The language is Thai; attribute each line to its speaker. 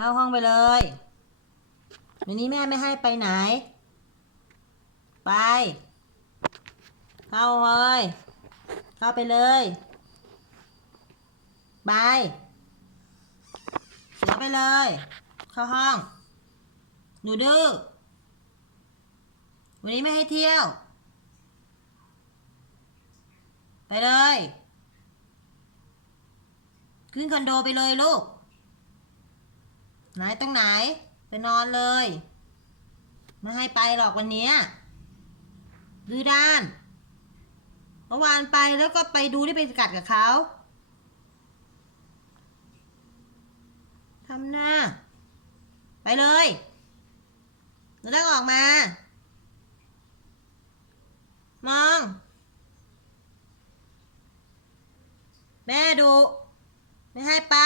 Speaker 1: เข้าห้องไปเลยวันนี้แม่ไม่ให้ไปไหน ไป เข้าเลยเข้าไปเลยไปเสียไปเลย เข้าห้อง หนูดื้อ วันนี้ไม่ให้เที่ยว ไปเลย ขึ้นคอนโดไปเลยลูก ไหนตรงไหน ไปนอนเลย ไม่ให้ไปหรอกวันนี้ดื้อด้าน เมื่อวานไปแล้วก็ไปดูที่ไปกัดกับเขาทำหน้า ไปเลยหนูต้องออกมา มอง แม่ดู ไม่ให้ไป